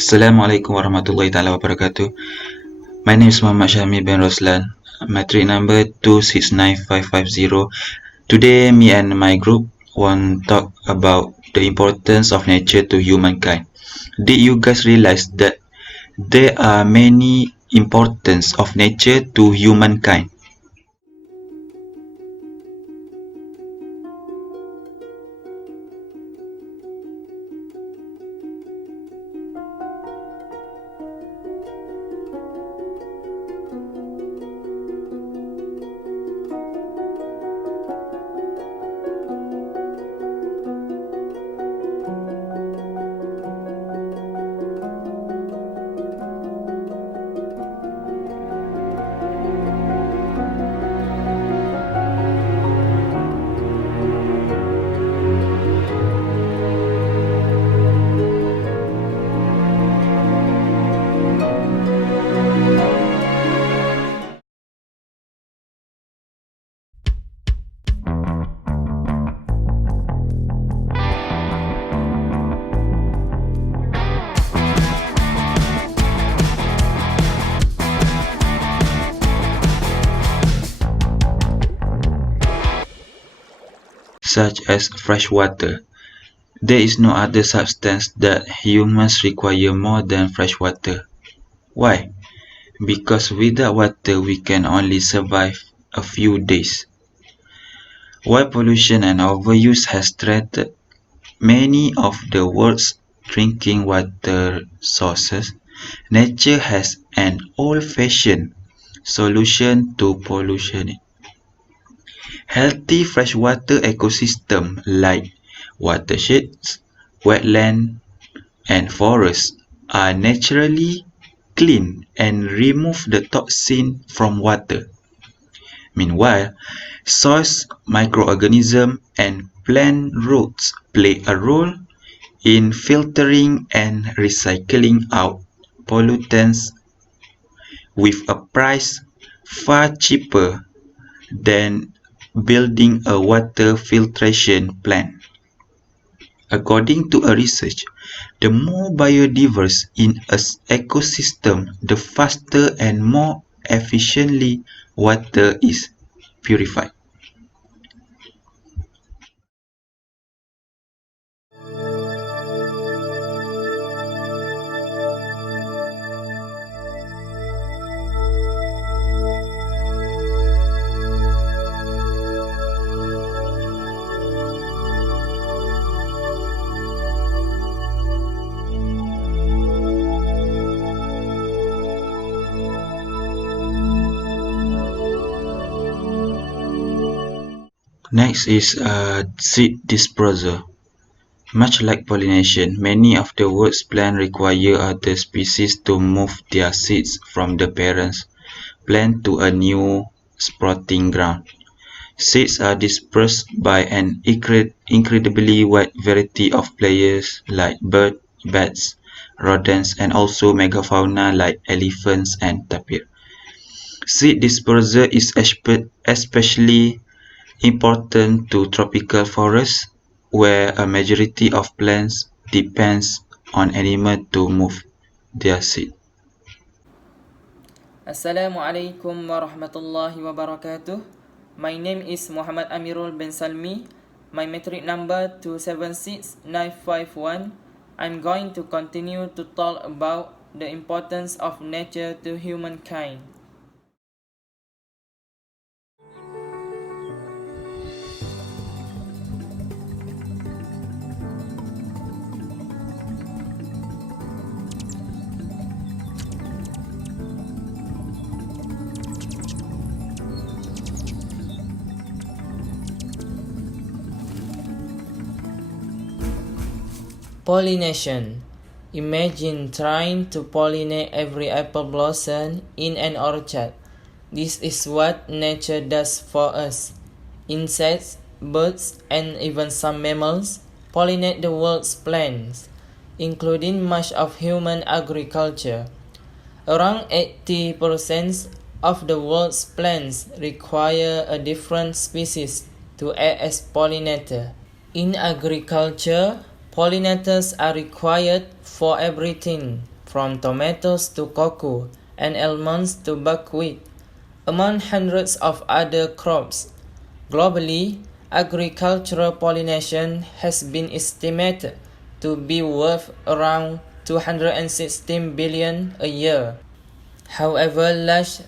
Assalamualaikum warahmatullahi taala wabarakatuh. My name is Muhammad Syahmi bin Roslan, matric number 269550. Today, me and my group want to talk about the importance of nature to humankind. Did you guys realize that there are many importance of nature to humankind? Such as fresh water. There is no other substance that humans require more than fresh water. Why? Because without water we can only survive a few days. While pollution and overuse has threatened many of the world's drinking water sources, nature has an old-fashioned solution to pollution. Healthy freshwater ecosystem like watersheds, wetlands, and forests are naturally clean and remove the toxin from water. Meanwhile, soils, microorganisms, and plant roots play a role in filtering and recycling out pollutants with a price far cheaper than building a water filtration plant. According to a research, the more biodiverse in an ecosystem, the faster and more efficiently water is purified. Next is seed dispersal. Much like pollination, many of the world's plants require other species to move their seeds from the parent plant to a new sprouting ground. Seeds are dispersed by an incredibly wide variety of players like birds, bats, rodents, and also megafauna like elephants and tapir. Seed dispersal is especially important to tropical forests, where a majority of plants depends on animals to move their seed. Assalamualaikum warahmatullahi wabarakatuh. My name is Muhammad Amirul bin Salmi. My metric number 276951. I'm going to continue to talk about the importance of nature to humankind. Pollination. Imagine trying to pollinate every apple blossom in an orchard. This is what nature does for us. Insects, birds, and even some mammals pollinate the world's plants, including much of human agriculture. Around 80% of the world's plants require a different species to act as pollinator. In agriculture, pollinators are required for everything from tomatoes to cocoa and almonds to buckwheat, among hundreds of other crops. Globally, agricultural pollination has been estimated to be worth around 216 billion a year. However,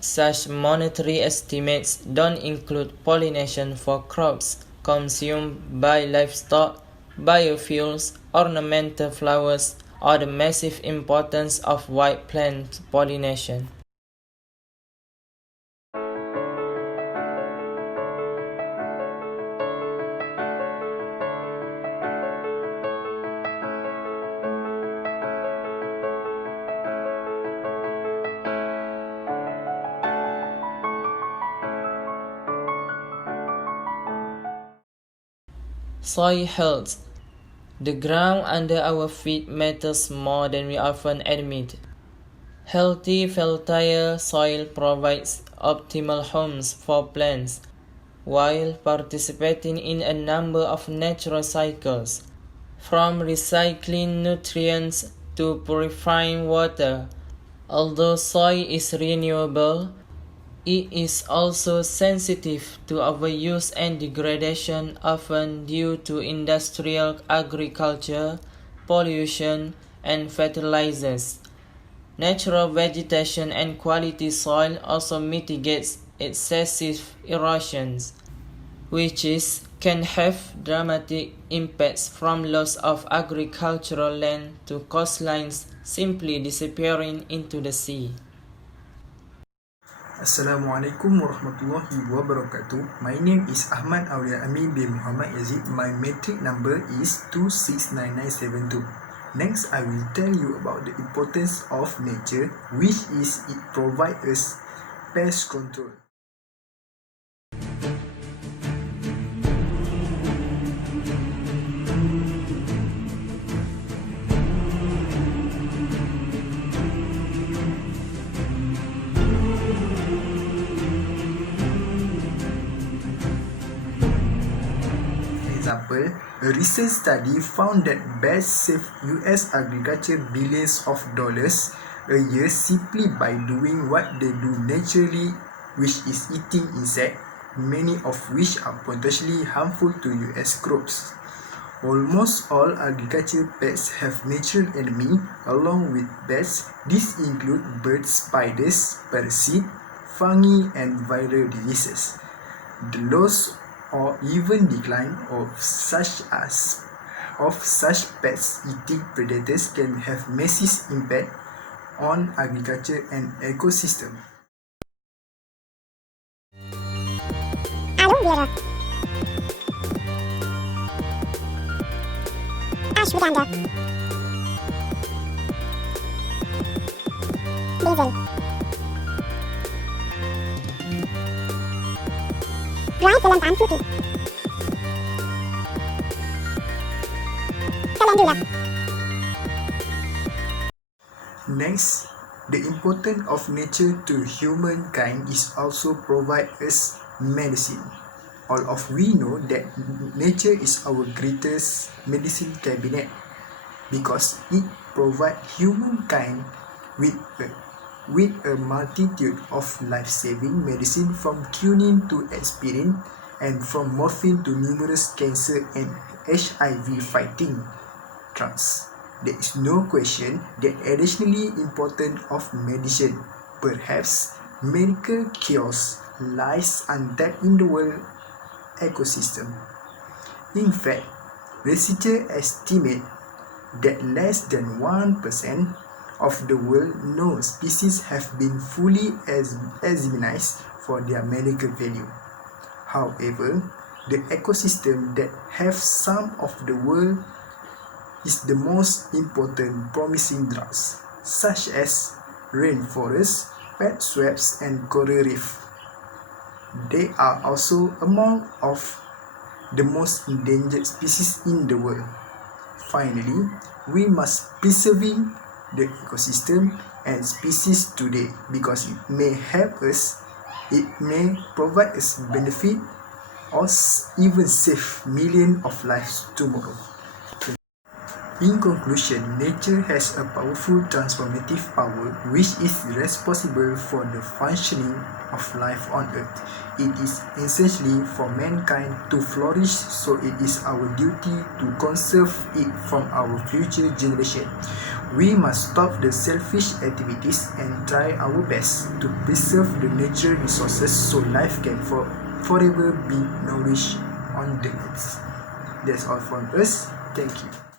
such monetary estimates don't include pollination for crops consumed by livestock, biofuels, ornamental flowers, or the massive importance of wild plant pollination. Soil health. The ground under our feet matters more than we often admit. Healthy, fertile soil provides optimal homes for plants, while participating in a number of natural cycles, from recycling nutrients to purifying water. Although soil is renewable, it is also sensitive to overuse and degradation, often due to industrial agriculture, pollution, and fertilizers. Natural vegetation and quality soil also mitigates excessive erosions, which can have dramatic impacts from loss of agricultural land to coastlines simply disappearing into the sea. Assalamualaikum warahmatullahi wabarakatuh. My name is Ahmad Aulia Amin bin Muhammad Yazid. My metric number is 269972. Next, I will tell you about the importance of nature, which is it provides us pest control. Example, a recent study found that bears save US agriculture billions of dollars a year simply by doing what they do naturally, which is eating insects, many of which are potentially harmful to US crops. Almost all agriculture pests have natural enemy along with pests. These include birds, spiders, parasites, fungi, and viral diseases. The loss or even decline of such pest-eating predators can have massive impact on agriculture and ecosystem. Ashwagandha, basil, dried Valentine fruity, calendula. Next, the importance of nature to humankind is also provide us medicine. All of we know that nature is our greatest medicine cabinet because it provides humankind with a multitude of life-saving medicine from quinine to aspirin and from morphine to numerous cancer and HIV fighting drugs. There is no question that additionally important of medicine, perhaps miracle cures, lies untapped in the world ecosystem. In fact, researchers estimate that less than 1% of the world known species have been fully examined for their medical value. However, the ecosystem that have some of the world is the most important promising drugs, such as rainforests, pet swamps, and coral reef. They are also among of the most endangered species in the world. Finally, we must preserve the ecosystem and species today because it may help us, it may provide us benefit or even save millions of lives tomorrow. In conclusion, nature has a powerful transformative power which is responsible for the functioning of life on Earth. It is essentially for mankind to flourish, so it is our duty to conserve it from our future generation. We must stop the selfish activities and try our best to preserve the natural resources so life can forever be nourished on the Earth. That's all from us. Thank you.